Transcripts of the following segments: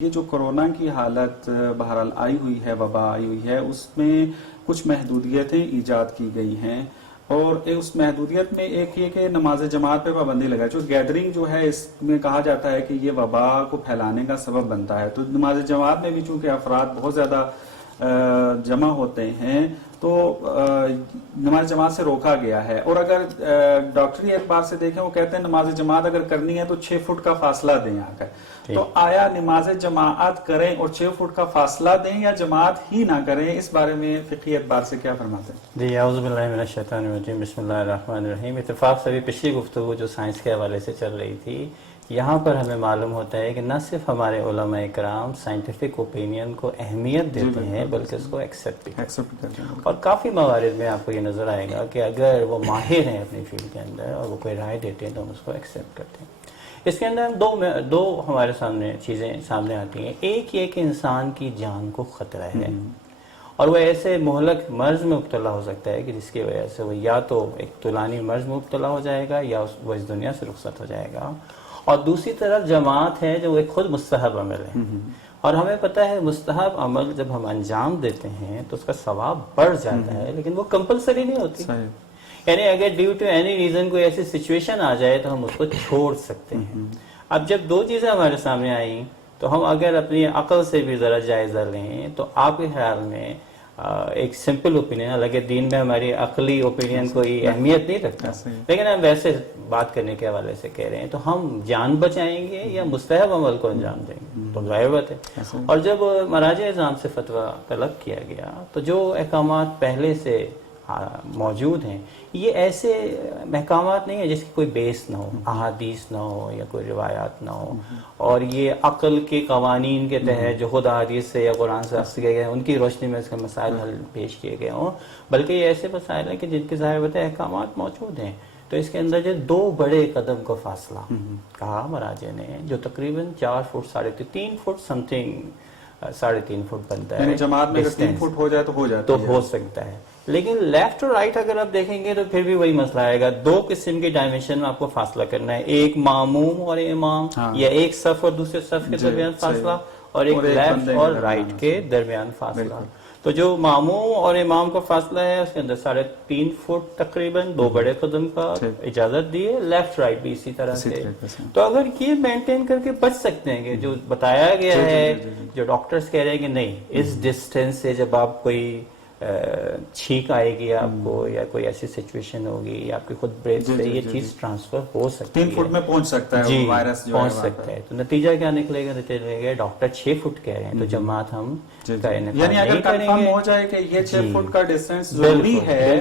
یہ جو کورونا کی حالت بہرحال آئی ہوئی ہے، وبا آئی ہوئی ہے، اس میں کچھ محدودیتیں ایجاد کی گئی ہیں، اور اس محدودیت میں ایک یہ کہ نماز جماعت پہ پابندی لگائی، جو گیدرنگ جو ہے اس میں کہا جاتا ہے کہ یہ وبا کو پھیلانے کا سبب بنتا ہے، تو نماز جماعت میں بھی چونکہ افراد بہت زیادہ جمع ہوتے ہیں تو نماز جماعت سے روکا گیا ہے۔ اور اگر ڈاکٹری اعتبار سے دیکھیں، وہ کہتے ہیں نماز جماعت اگر کرنی ہے تو 6 فٹ کا فاصلہ دیں آ کر، تو آیا نماز جماعت کریں اور 6 فٹ کا فاصلہ دیں یا جماعت ہی نہ کریں، اس بارے میں فقہی اعتبار سے کیا فرماتے ہیں؟ جی، اعوذ باللہ من الشیطان الرجیم، بسم اللہ الرحمن الرحیم۔ اتفاق سے بھی پچھلی گفتگو جو سائنس کے حوالے سے چل رہی تھی، یہاں پر ہمیں معلوم ہوتا ہے کہ نہ صرف ہمارے علماء کرام سائنٹیفک اوپینین کو اہمیت دیتے ہیں بلکہ اس کو ایکسیپٹ بھی کرتے ہیں، اور کافی موارد میں آپ کو یہ نظر آئے گا کہ اگر وہ ماہر ہیں اپنی فیلڈ کے اندر اور وہ کوئی رائے دیتے ہیں تو ہم اس کو ایکسیپٹ کرتے ہیں۔ اس کے اندر دو ہمارے سامنے چیزیں سامنے آتی ہیں۔ ایک یہ کہ انسان کی جان کو خطرہ ہے اور وہ ایسے مہلک مرض میں مبتلا ہو سکتا ہے کہ جس کی وجہ سے وہ یا تو ایک طولانی مرض میں مبتلا ہو جائے گا یا وہ اس دنیا سے رخصت ہو جائے گا، اور دوسری طرف جماعت ہے جو ایک خود مستحب عمل ہے، اور ہمیں پتہ ہے مستحب عمل جب ہم انجام دیتے ہیں تو اس کا ثواب بڑھ جاتا ہے، لیکن وہ کمپلسری نہیں ہوتی۔ یعنی اگر ڈیو ٹو اینی ریزن کوئی ایسی سچویشن آ جائے تو ہم اس کو چھوڑ سکتے ہیں۔ اب جب دو چیزیں ہمارے سامنے آئیں تو ہم اگر اپنی عقل سے بھی ذرا جائزہ لیں تو آپ کے خیال میں ایک سمپل اوپینین، حالانکہ دین میں ہماری عقلی اوپینین کوئی اہمیت نہیں رکھتا، لیکن ہم ویسے بات کرنے کے حوالے سے کہہ رہے ہیں، تو ہم جان بچائیں گے یا مستحب عمل کو انجام دیں گے؟ تو ظاہر بات ہے۔ اور جب مراجع اعظام سے فتویٰ طلب کیا گیا تو جو احکامات پہلے سے موجود ہیں، یہ ایسے احکامات نہیں ہیں جس کی کوئی بیس نہ ہو، احادیث نہ ہو یا کوئی روایات نہ ہو، اور یہ عقل کے قوانین کے تحت جو خود احادیث سے یا قرآن سے اخذ کیے گئے ہیں ان کی روشنی میں اس کے مسائل حل پیش کیے گئے ہوں، بلکہ یہ ایسے مسائل ہیں کہ جن کے ظاہر بات ہے احکامات موجود ہیں۔ تو اس کے اندر جو 2 بڑے قدم کا فاصلہ کہا مراجع نے، جو تقریباً 4 foot 3.5 foot something 3.5 foot بنتا ہے، یعنی جماعت میں اگر 3 فٹ ہو جائے تو ہو جاتا ہے، تو ہو سکتا ہے، لیکن لیفٹ اور رائٹ اگر آپ دیکھیں گے تو پھر بھی وہی مسئلہ آئے گا۔ 2 قسم کی ڈائمنشن میں آپ کو فاصلہ کرنا ہے، ایک ماموم اور امام، یا ایک صف اور دوسرے صف کے درمیان فاصلہ، اور ایک لیفٹ اور رائٹ کے درمیان فاصلہ۔ تو جو ماموم اور امام کا فاصلہ ہے اس کے اندر 3.5 فٹ تقریباً 2 بڑے قدم کا اجازت دی ہے، لیفٹ رائٹ بھی اسی طرح سے۔ تو اگر یہ مینٹین کر کے بچ سکتے ہیں کہ جو بتایا گیا ہے، جو ڈاکٹرز کہہ رہے ہیں کہ نہیں اس ڈسٹینس سے جب آپ کوئی چھینک آئے گی آپ کو یا کوئی ایسی سچویشن ہوگی یا آپ کی خود بریتھ سے یہ چیز ٹرانسفر ہو سکتی ہے، 3 فٹ میں پہنچ سکتا ہے وہ وائرس جو پہنچ سکتا ہے۔ تو نتیجہ کیا نکلے گا؟ نتیجہ ڈاکٹر 6 فٹ کہہ رہے ہیں تو جماعت ہم یعنی اگر کنفرم ہو جائے کہ یہ 6 فٹ کا ڈسٹینس ضروری ہے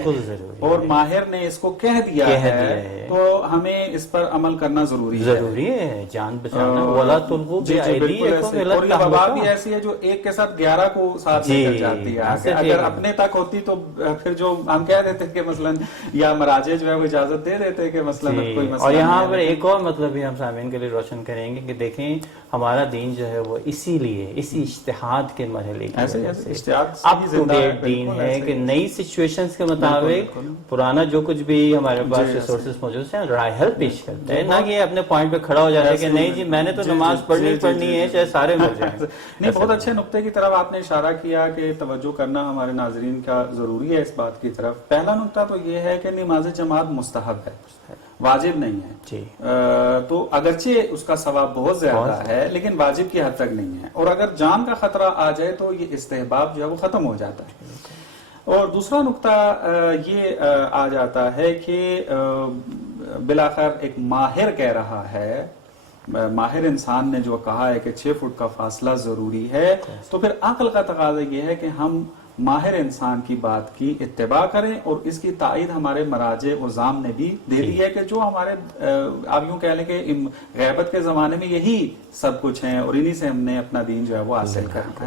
اور ماہر نے اس کو کہہ دیا ہے تو ہمیں اس پر عمل کرنا ضروری ہے، جان بچانا۔ وَلَا تُلْقُوا بِأَيْدِيكُمْ إِلَى اور یہ وبا بھی ایسی ہے جو ایک کے ساتھ 11 کو ساتھ لے کر جاتی ہے، اگر اپنے تک ہوتی تو پھر جو ہم کہہ دیتے کہ مثلا یا مراجع جو ہے وہ اجازت دے دیتے کہ مثلا کوئی مسئلہ۔ اور یہاں پر ایک اور مطلب بھی ہم سامعین کے لیے روشن کریں گے کہ دیکھیں ہمارا دین جو ہے وہ اسی لیے اسی اجتہاد کے مرحلے کی وجہ سے اپ ٹو ڈیٹ دین ہے کہ نئی سچویشنز کے مطابق پرانا جو کچھ بھی ہمارے پاس ریسورسز موجود ہیں رائے حل پیش کرتا ہے، نہ کہ اپنے پوائنٹ پہ کھڑا ہو جاتا ہے کہ نہیں جی میں نے تو نماز پڑھنی ہے چاہے سارے مر جائیں۔ نہیں، بہت اچھے نقطے کی طرف آپ نے اشارہ کیا کہ توجہ کرنا ہمارے ناظرین کا ضروری ہے اس بات کی طرف۔ پہلا نقطہ تو یہ ہے کہ نماز جماعت مستحب ہے، واجب نہیں ہے، تو اگرچہ اس کا ثواب بہت زیادہ ہے لیکن واجب کی حد تک نہیں ہے، اور اگر جان کا خطرہ آ جائے تو یہ استحباب جو ہے وہ ختم ہو جاتا ہے۔ اور دوسرا نقطہ یہ آ جاتا ہے کہ بلاخر ایک ماہر کہہ رہا ہے، ماہر انسان نے جو کہا ہے کہ 6 فٹ کا فاصلہ ضروری ہے، تو پھر عقل کا تقاضا یہ ہے کہ ہم ماہر انسان کی بات کی اتباع کریں، اور اس کی تائید ہمارے مراجع عظام نے بھی دے دی ہے کہ جو ہمارے آپ یوں کہہ لیں کہ غیبت کے زمانے میں یہی سب کچھ ہیں اور انہی سے ہم نے اپنا دین جو ہے وہ حاصل کرنا ہے۔